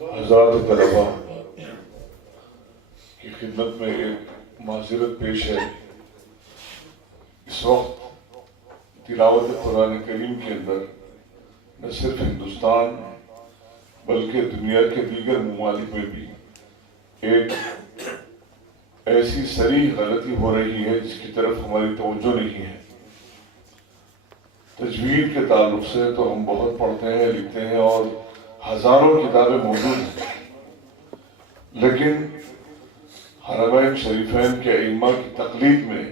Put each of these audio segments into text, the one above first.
حضرات طلبا کی خدمت میں ایک معذرت پیش ہے۔ اس وقت تلاوت قرآن کریم کے اندر نہ صرف ہندوستان بلکہ دنیا کے دیگر ممالک میں بھی ایک ایسی صریح غلطی ہو رہی ہے جس کی طرف ہماری توجہ نہیں ہے۔ تجوید کے تعلق سے تو ہم بہت پڑھتے ہیں، لکھتے ہیں اور ہزاروں کتابیں موجود ہیں، لیکن حرمین شریفین کے ائمہ کی تقلید میں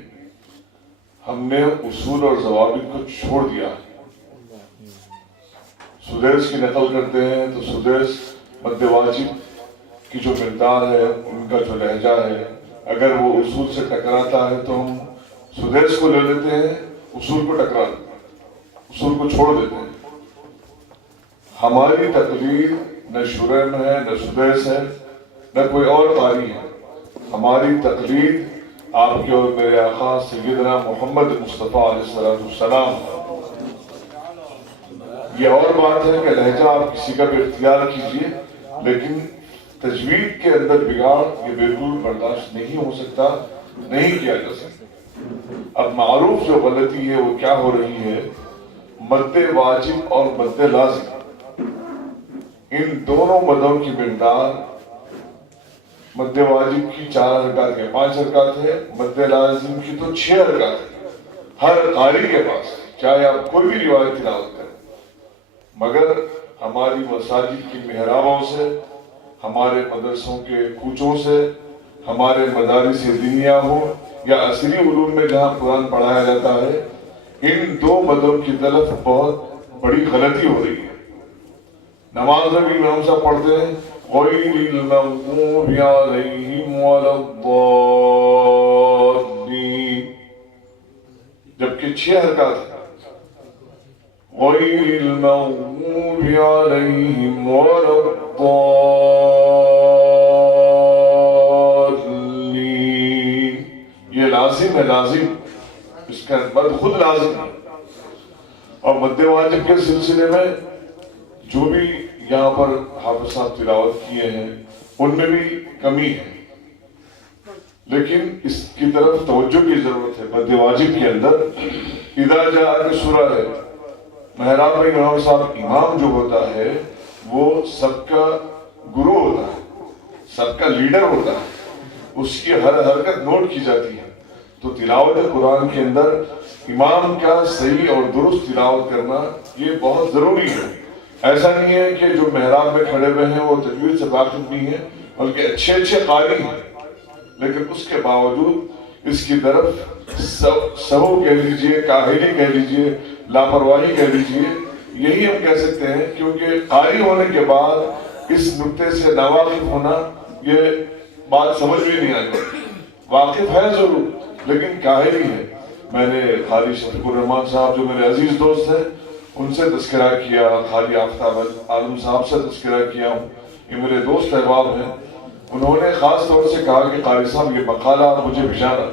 ہم نے اصول اور ضوابط کو چھوڑ دیا۔ سدیس کی نقل کرتے ہیں تو سدیس مد واجب کی جو مقدار ہے، ان کا جو لہجہ ہے، اگر وہ اصول سے ٹکراتا ہے تو ہم سدیس کو لے لیتے ہیں، اصول کو ٹکرا دیتے ہیں، اصول کو چھوڑ دیتے ہیں۔ ہماری تقلید نہ شرح میں ہے، نہ سدیس ہے، نہ کوئی اور قاری ہے۔ ہماری تقلید آپ کے اور میرے آقا سیدنا محمد مصطفیٰ علیہ السلام۔ یہ اور بات ہے کہ لہجہ آپ کسی کا بھی اختیار کیجئے، لیکن تجوید کے اندر بگاڑ یہ بالکل برداشت نہیں ہو سکتا، نہیں کیا جا سکتا۔ اب معروف جو غلطی ہے وہ کیا ہو رہی ہے، مد واجب اور مد لازم، ان دونوں مدوں کی مقدار مد واجب کی 4 حرکات ہے، 5 حرکات ہے، مد لازم کی تو 6 حرکات ہے ہر قاری کے پاس، چاہے آپ کوئی بھی روایت تلاوت کریں۔ مگر ہماری مساجد کی محرابوں سے، ہمارے مدرسوں کے کوچوں سے، ہمارے مدارس دینیہ ہو یا عصری علوم میں جہاں قرآن پڑھایا جاتا ہے، ان 2 مدوں کی طرف بہت بڑی غلطی ہو رہی ہے۔ نماز میں بھی امام صاحب پڑھتے ہیں غیر المغضوب علیہم ولا الضالین، جبکہ 6 حرکات ہیں۔ غیر المغضوب علیہم ولا الضالین، یہ لازم ہے، لازم، اس کا مد خود لازم ہے۔ اور مد واجب کے سلسلے میں جو بھی یہاں پر حافظ صاحب تلاوت کیے ہیں ان میں بھی کمی ہے، لیکن اس کی طرف توجہ کی ضرورت ہے۔ مد واجب کے اندر اذا جاء کی سورہ ہے، محراب میں امام صاحب امام جو ہوتا ہے وہ سب کا گرو ہوتا ہے، سب کا لیڈر ہوتا ہے، اس کی ہر حرکت نوٹ کی جاتی ہے۔ تو تلاوت قرآن کے اندر امام کا صحیح اور درست تلاوت کرنا یہ بہت ضروری ہے۔ ایسا نہیں ہے کہ جو محراب میں کھڑے ہوئے ہیں وہ تجوید سے واقف نہیں ہے، بلکہ اچھے قاری ہیں، لیکن اس کے باوجود اس کی طرف سہو کہہ لیجئے، کاہلی کہہ لیجئے، لاپرواہی کہہ لیجئے، یہی ہم کہہ سکتے ہیں، کیونکہ قاری ہونے کے بعد اس نقطے سے ناواقف ہونا یہ بات سمجھ بھی نہیں آتی۔ واقف ہے ضرور لیکن کاہلی ہے۔ میں نے قاری شفیق الرحمان صاحب جو میرے عزیز دوست ہیں ان سے تذکرہ کیا، قاری آفتاب عالم صاحب سے تذکرہ کیا ہوں، یہ میرے دوست احباب ہیں۔ انہوں نے خاص طور سے کہا کہ قاری صاحب یہ مقالہ آپ مجھے بھیجانا،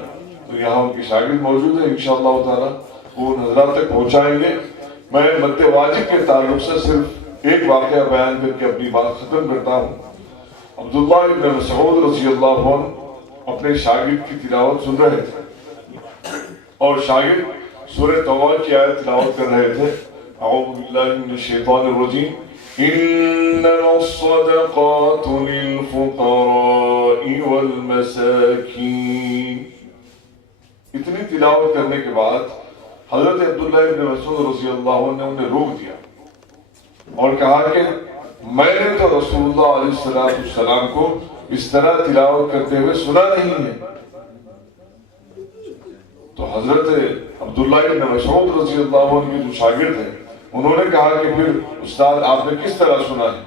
تو یہاں ان کی شاگرد موجود ہے، انشاءاللہ تعالی وہ حضرات تک پہنچائیں گے۔ میں مد واجب کے تعلق سے صرف ایک واقعہ بیان کر کے اپنی بات ختم کرتا ہوں۔ عبداللہ ابن مسعود رضی اللہ عنہ اپنے شاگرد کی تلاوت سن رہے تھے، اور شاگرد سورہ توبہ کی آیت تلاوت کر رہے تھے، اعوذ باللہ من الشیطان الرجیم، انما الصدقات للفقراء والمساکین۔ اتنی تلاوت کرنے کے بعد حضرت عبداللہ ابن مسعود رضی اللہ عنہ نے انہیں روک دیا اور کہا کہ میں نے تو رسول اللہ علیہ السلام کو اس طرح تلاوت کرتے ہوئے سنا نہیں ہے۔ تو حضرت عبداللہ ابن مسعود رضی اللہ عنہ کے جو شاگرد ہیں انہوں نے کہا کہ پھر استاد آپ نے کس طرح سنا ہے؟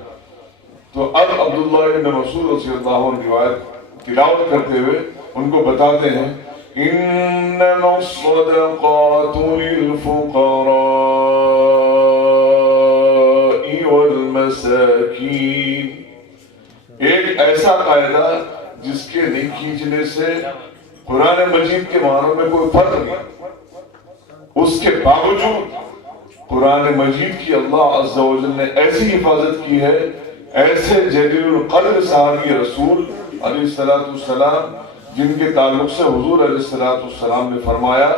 تو اب عبداللہ ابن مسعود رضی اللہ عنہ روایت تلاوت کرتے ہوئے ان کو بتاتے ہیں، انما الصدقات للفقراء والمساکین، ایک ایسا قاعدہ جس کے نہیں کھینچنے سے قرآن مجید کے معنوں میں کوئی فرق نہیں، اس کے باوجود قرآن مجید کی اللہ عز و جل نے ایسی حفاظت کی ہے ایسے جلیل القدر صحابی رسول علیہ السلام جن کے تعلق سے حضور علیہ السلام نے فرمایا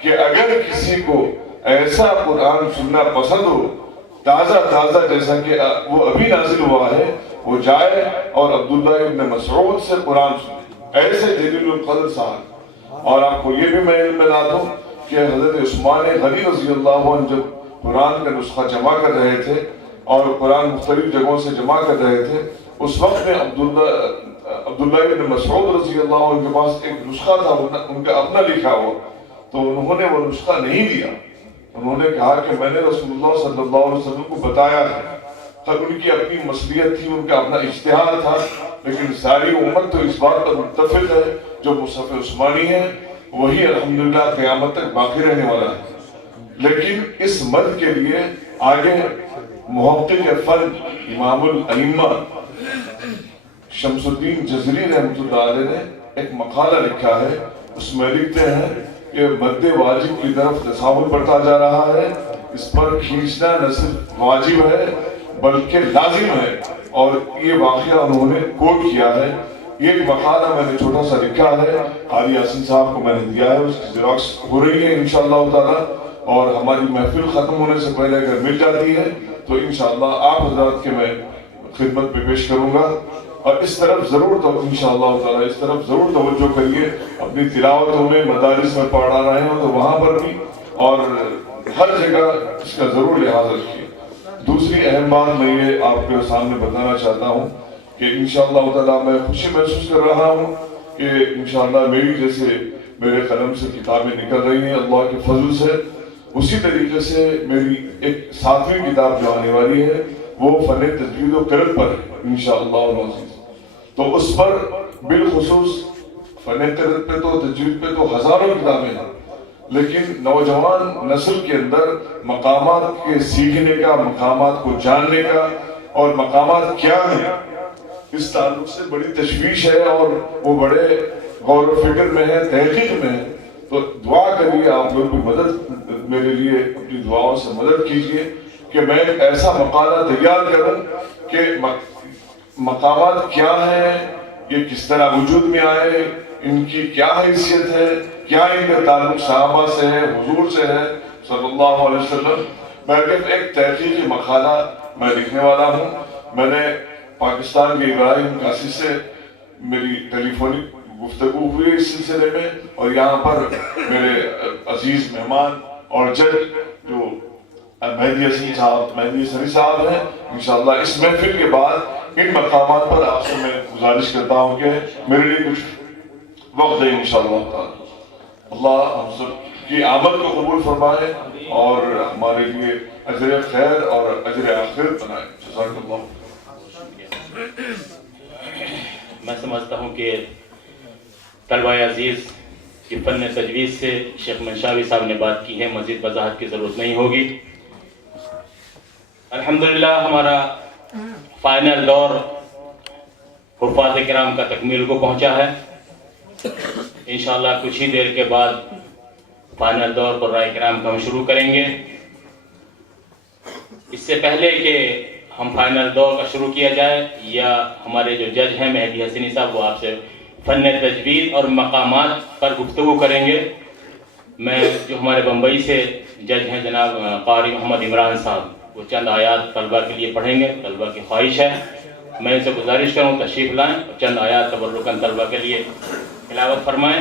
کہ اگر کسی کو ایسا قرآن سننا پسند ہو تازہ جیسا کہ وہ ابھی نازل ہوا ہے، وہ جائے اور عبداللہ ابن مسعود سے قرآن سنے، ایسے جلیل القدر صاحب۔ اور آپ کو یہ بھی میں علم لا دوں کہ حضرت عثمان غنی رضی اللہ عنہ جب قرآن کا نسخہ جمع کر رہے تھے اور قرآن مختلف جگہوں سے جمع کر رہے تھے، اس وقت میں عبداللہ ابن مسعود رضی اللہ عنہ کے پاس ایک نسخہ تھا ان کا اپنا لکھا ہوا، تو انہوں نے وہ نسخہ نہیں دیا۔ انہوں نے کہا کہ میں نے رسول اللہ صلی اللہ علیہ وسلم کو بتایا ہے، تب ان کی اپنی مصلیحت تھی، ان کا اپنا اجتہاد تھا، لیکن ساری امت تو اس بات پر متفق ہے جو مصحف عثمانی ہے وہی الحمدللہ قیامت تک باقی رہنے والا ہے۔ لیکن اس مد کے لیے آگے محقق فن امام الائمہ شمس الدین جزری رحمۃ اللہ علیہ نے ایک مقالہ لکھا ہے، اس میں لکھتے ہیں کہ مد واجب کی طرف تساہل بڑھتا جا رہا ہے، اس پر کھینچنا نہ صرف واجب ہے بلکہ لازم ہے، اور یہ واقعہ انہوں نے کوٹ کیا ہے۔ یہ ایک مقالہ میں نے چھوٹا سا لکھا ہے، قاری یاسین صاحب کو میں نے دیا ہے، اس کی زیراکس ہو رہی ہے انشاءاللہ تعالی، اور ہماری محفل ختم ہونے سے پہلے اگر مل جاتی ہے تو انشاءاللہ آپ حضرات کے میں خدمت میں پیش کروں گا۔ اور اس طرف ضرور تو انشاءاللہ تعالی اس طرف ضرور توجہ کریے، اپنی تلاوتوں میں مدارس میں پڑھا رہے ہیں تو وہاں پر بھی اور ہر جگہ اس کا ضرور لحاظ رکھیے۔ دوسری اہم بات میں یہ آپ کے سامنے بتانا چاہتا ہوں کہ انشاءاللہ تعالی میں خوشی محسوس کر رہا ہوں کہ انشاءاللہ میری جیسے میرے قلم سے کتابیں نکل رہی ہیں اللہ کے فضل سے، اسی طریقے سے میری ایک 7ویں کتاب جو آنے والی ہے وہ فن تجوید و قرأت پر انشاءاللہ العزیز، تو اس پر بالخصوص فن قرأت پہ تو تجوید پہ تو ہزاروں کتابیں ہیں، لیکن نوجوان نسل کے اندر مقامات کے سیکھنے کا، مقامات کو جاننے کا اور مقامات کیا ہیں اس تعلق سے بڑی تشویش ہے، اور وہ بڑے غور و فکر میں ہے، تحقیق میں ہے۔ تو دعا کریے آپ لوگ بھی، مدد میرے لیے اپنی دعاؤں سے مدد کیجیے کہ میں ایک ایسا مقالہ تیار کروں کہ مقامات کیا ہیں، یہ کس طرح وجود میں آئے، ان کی کیا حیثیت ہے، کیا ان کا تعلق صحابہ سے ہے، حضور سے ہے صلی اللہ علیہ وسلم۔ میں ایک تحقیقی مقالہ میں لکھنے والا ہوں۔ میں نے پاکستان کے ابراہیم قاسی سے میری ٹیلی فونک گفتگو ہوئی اس سلسلے میں، اور یہاں پر میرے عزیز مہمان اور جج جو مہدی حسنی صاحب ہیں، انشاءاللہ اس محفل کے بعد ان مقامات پر آپ سے میں گزارش کرتا ہوں کہ میرے لیے کچھ وقت دیں انشاءاللہ تعالی۔ اللہ ہم سب کی آمد کو قبول فرمائے اور ہمارے لیے اجر خیر اور اجر آخرت بنائے۔ جزاک اللہ۔ میں سمجھتا ہوں کہ طلبہ عزیز کی فن تجوید سے شیخ منشاوی صاحب نے بات کی ہے، مزید وضاحت کی ضرورت نہیں ہوگی۔ الحمدللہ ہمارا فائنل دور حفاظ کرام کا تکمیل کو پہنچا ہے۔ انشاءاللہ کچھ ہی دیر کے بعد فائنل دور پر رائے کرام کا ہم شروع کریں گے۔ اس سے پہلے کہ ہم فائنل دور کا شروع کیا جائے، یا ہمارے جو جج ہیں مہدی حسنی صاحب وہ آپ سے فن تجوید اور مقامات پر گفتگو کریں گے۔ میں جو ہمارے بمبئی سے جج ہیں جناب قاری محمد عمران صاحب، وہ چند آیات طلبہ کے لیے پڑھیں گے، طلبہ کی خواہش ہے۔ میں ان سے گزارش کروں تشریف لائیں اور چند آیات تبرکاً طلبہ کے لیے تلاوت فرمائیں۔